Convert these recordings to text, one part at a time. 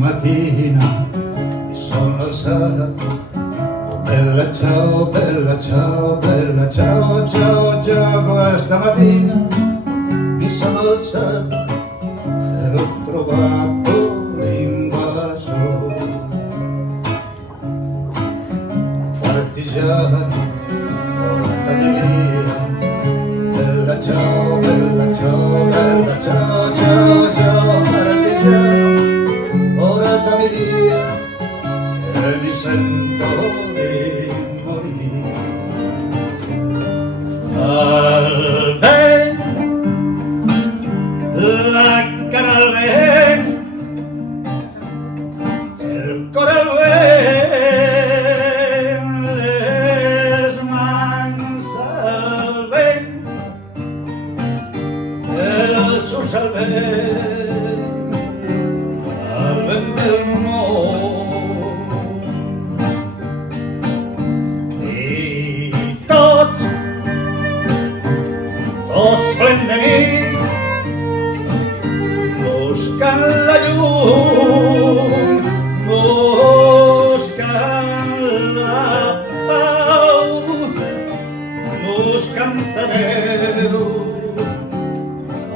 mattina mi sono alzato, oh bella ciao, bella ciao, bella ciao, ciao, ciao, questa mattina mi sono alzato e l'ho trovato l'invaso. Partigiano, portami via, bella ciao, bella ciao, bella ciao, ciao, ciao, partigiano, portami via, e mi sento di morire. Al vento, la cara al vento, el cor al vento, les mans al vento, el sus al vent del món. I tots plens de mi, buscant la llum, buscant la pau, buscant Déu,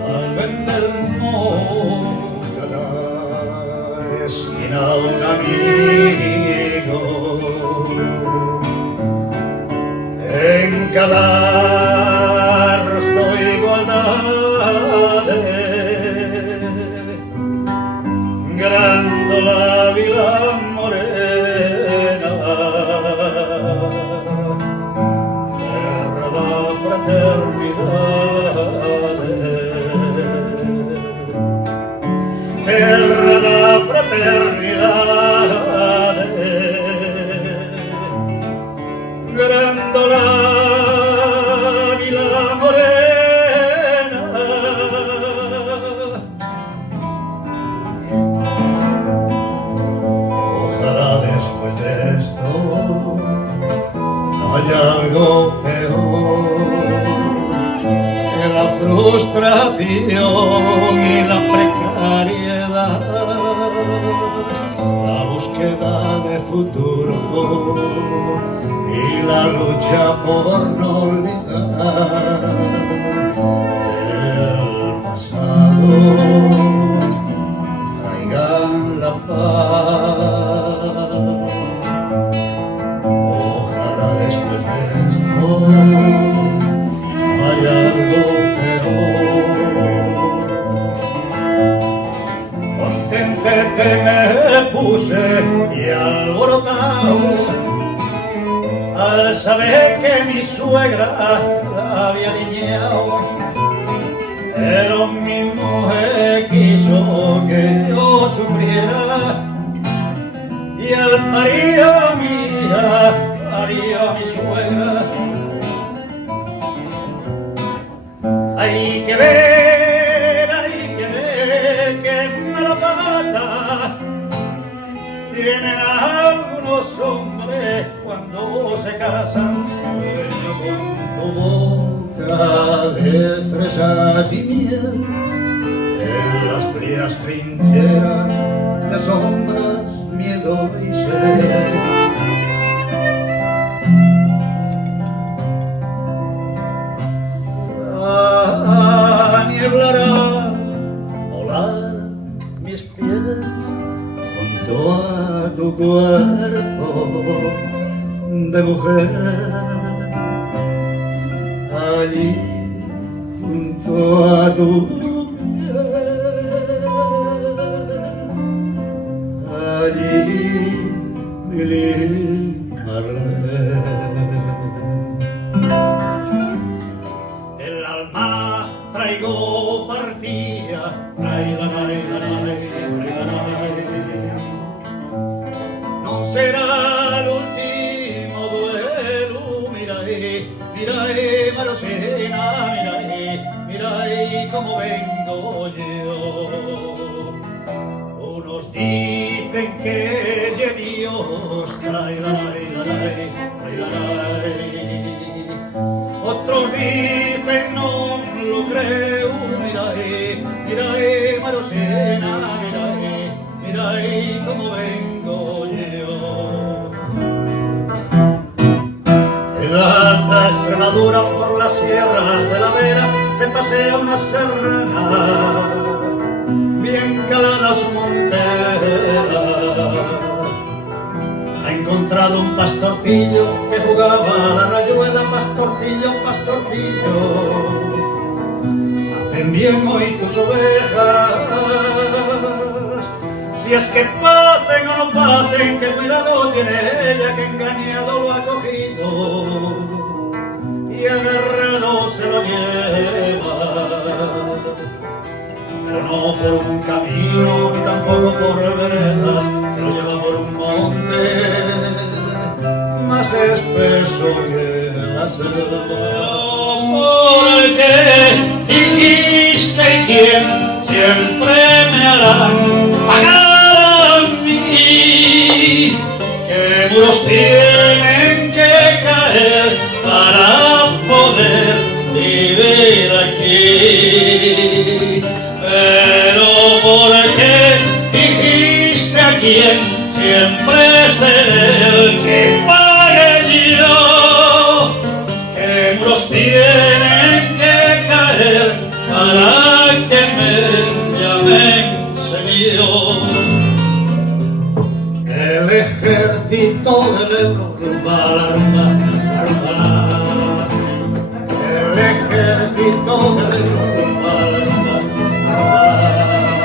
al vent del món. Cada esquina un amigo, en cada rostro igualdad, grándola vila morena, terra da fraternidad, terra da fraternidad, grándola vila morena. Ojalá después de esto no haya algo peor que la frustración y la precariedad, la búsqueda de futuro y la lucha por no olvidar el pasado. Traigan la paz. Ojalá después de esto no haya algo peor. Contentete me puse y alborotado al saber que mi suegra la había niñado, pero mi mujer quiso que yo sufriera y al parir a mi hija parió a mi suegra. Hay que ver que mala pata tienen algunos hombres cuando se casan. Sueño con tu boca de fresas y miel en las frías trincheras de sombras, miedo y sed. La niebla hará volar mis pies junto a tu cuerpo de mujer, allí junto a tu piel, allí Lili Marlene. El alma traigo partida, traila, traila, traila, traila. No será el último duelo, mira ahí, Marocena, mira ahí cómo vengo yo. Unos dicen que ye Dios, traila, traila, traila, traila. Otros dicen no lo creo, mira ahí, Marocena, mira ahí, mira y cómo vengo yo. En la alta Extremadura, por la sierra de la Vera, se pasea una serrana, bien calada su montera. Ha encontrado un pastorcillo que jugaba a la rayuela, pastorcillo, pastorcillo. Hacen bien hoy tus ovejas, si es que pacen o no pacen, que cuidado tiene ella, que engañado lo ha cogido y agarrado se lo lleva. Pero no por un camino ni tampoco por veredas, que lo lleva por un monte más espeso que la selva. Porque dijiste quién siempre me harán pagar a mí, que muros tienen que caer para poder vivir aquí. Pero porque dijiste a quién siempre seré el que pague yo, que muros tienen que caer para que me llamen señor. El ejército del Ebro que va la rumba, la rumba. El ejército del Ebro que va la rumba, la rumba.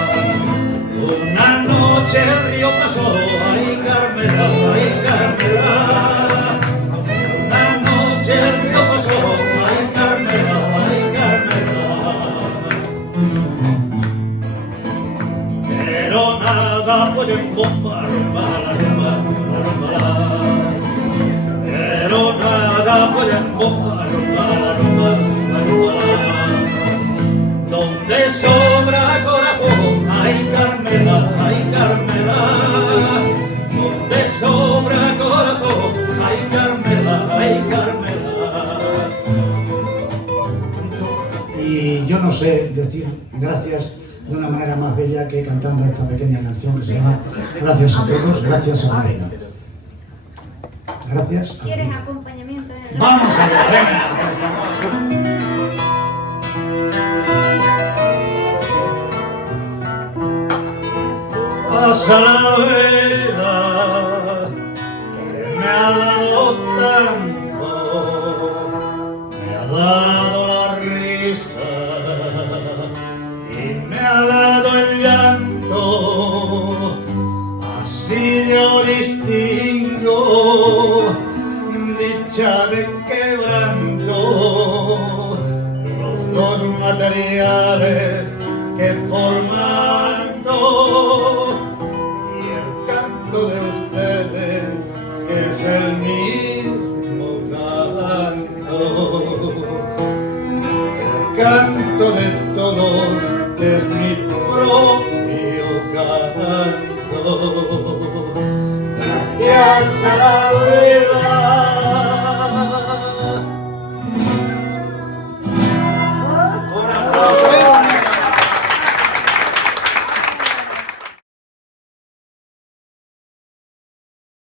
Una noche el río pasó, ay Carmela, ay Carmela. Una noche el río pasó, ay Carmela, ay Carmela. Pero nada puede en bomba, rumba, la rumba, la rumba. Pero nada puede en bomba, rumba, la rumba, la rumba. Donde sobra corazón, ay Carmela, ay Carmela. Donde sobra corazón, ay Carmela, ay Carmela. Y yo no sé decir gracias de una manera más bella que cantando esta pequeña canción que se llama Gracias a todos, gracias a la vida. Gracias a la ¿Quieres vida. acompañamiento? Vamos a ver, venga, por favor. Pasa la vida que me ha dado tanto, me ha dado la risa y me ha dado el llanto. Así yo distingo dicha de quebranto, los dos materiales que forman todo, y el canto de ustedes que es el mismo canto, el canto de todos que es mi propio canto. Gracias a la vida